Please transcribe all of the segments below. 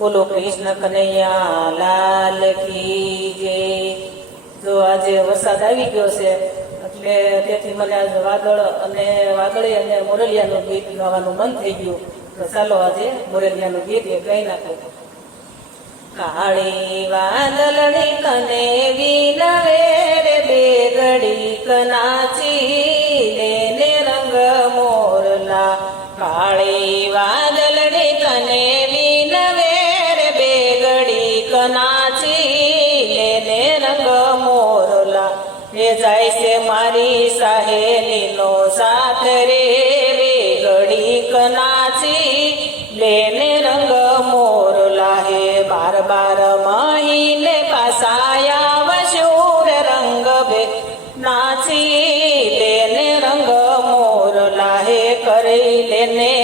બોલો કૃષ્ણ કનૈયા, લાલ કી જે જો આજે વરસાદ આવી ગયો છે, એટલે તેથી મને આજે વાદળ અને વાદળી અને મોરલિયાનું ગીત ગાવાનું મન થઈ ગયું. તો ચાલો આજે મોરલિયાનું ગીત એ ગાઈ નાખો. કાળી વાદળની કને નાચી લેને રંગ મોરલા એ જાય છે મારી સહેલીનો સાથ રે બે ઘડીક નાચી લેને રંગ મોરલા હે બાર બાર મહિને પાસાયા વશૂર રંગ બે નાચી લેને રંગ મોરલા હે કરી લેને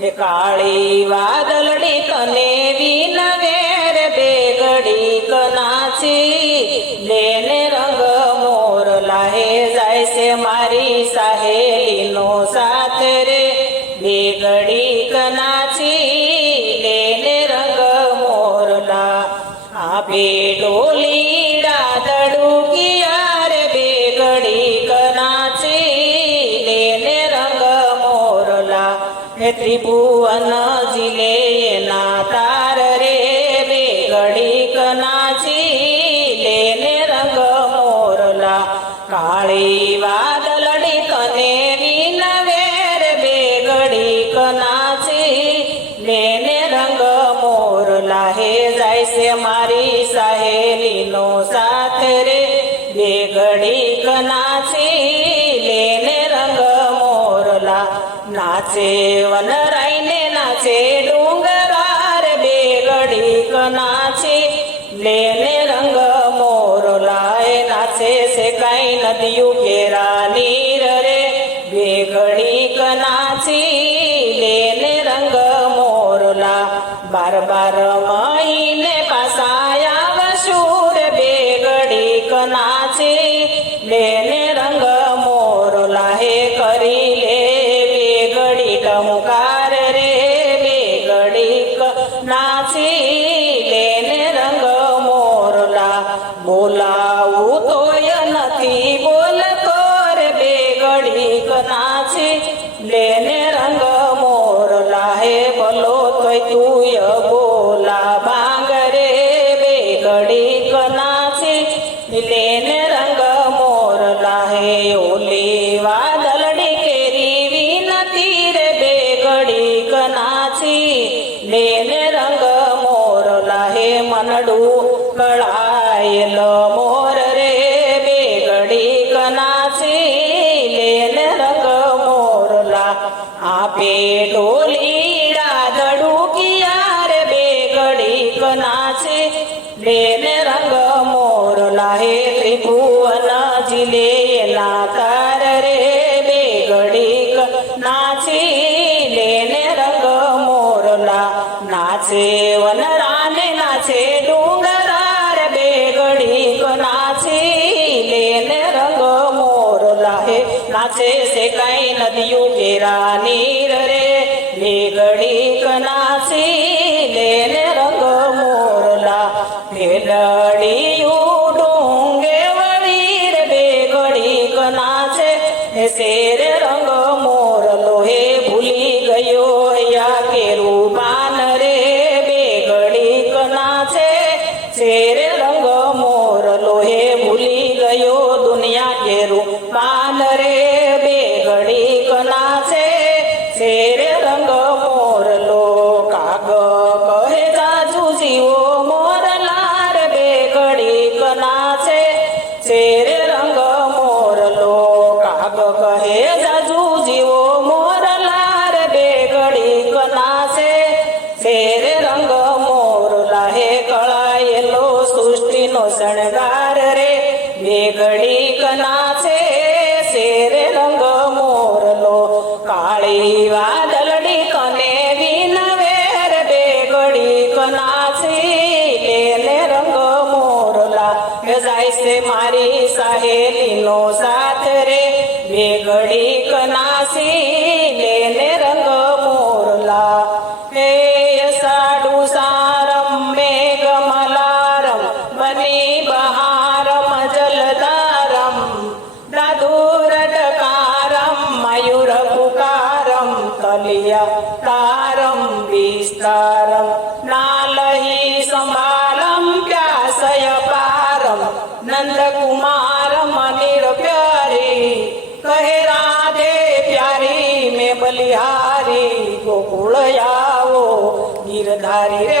હે કાળી વાદલડી તને વિનવેર બેગડી ઘડીક નાચી લેને રંગ મોર હે જાય છે મારી સહેલીનો સાથ રે. બે ઘડીક નાચી લેને રંગ મોરલા આપે ડોલીડા ત્રિભુવન જીલે ના તાર રે બે ઘડીક નાચી લેને રંગ મોરલા કાળી વાદળડી કને વિનવેર બે ઘડીક નાચી લેને રંગ મોરલા હે જાય છે મારી સહેલીનો સાથ રે બે ઘડીક નાચી લેને રંગ મોરલા નાચે વનરાઈને નાચે ડુંગરાર બે ઘડીક નાચી લેને રંગ મોર લાય નાચે છે કઈ નદિયું ઘેરા નીર રે બે ઘડીક નાચી લેને રંગ મોરલા બાર બાર મહીને પાસાયા વસુર બે ઘડીક નાચી લેને રંગ મોરલા હે કરી ઘડી રે બે ઘડીક નાચી લેને રંગ મોરલા. બોલાવું તોય નથી બોલતો રે બે ઘડીક નાચી લેને રંગ મોરલા. હે બોલો તોય તુય બોલા. બાંગ રે બે ઘડીક નાચી લેને રંગ મોરલા. હે નાચી લેને રંગ મોર હે મનડું કળાયેલ મોર રે બે ઘડીક નાચી લેને રંગ મોરલા આપે ડોલીડા દડુકિયા રે બે ઘડીક નાચી લેને રંગ મોર હે નાચે વનરાને નાચે ડુંગરાર બે ઘડીક નાચી લેને રંગ મોરલા હે નાચે છે કઈ નદિયું ઘેરા નીર રે. બે ઘડીક નાચી લેને રંગ મોરલા ભેલડિયું ડુંગે વળી રે શેર રંગ મોરલો હે ભૂલી ગયો દુનિયા પાન ઘડીક નાચે શેર રંગ મોરલો, કાળી વાદળડી કને વિનવેર વેર ઘડીક નાચી લેને રંગ મોરલા. જાય છે મારી સહેલીનો સાથ રે, બેગડી કનાસી લેને રંગ મોરલા. હે મયુર પુકારમ તલિયા તારમ વિસ્તારમ નાલહી સંભાલમ પ્યાસય પારમ નંદકુમાર મનિર પ્યારી કહે રાધે પ્યારી મેં બલિહારી ગોકુળ આવો ગીરધારી રે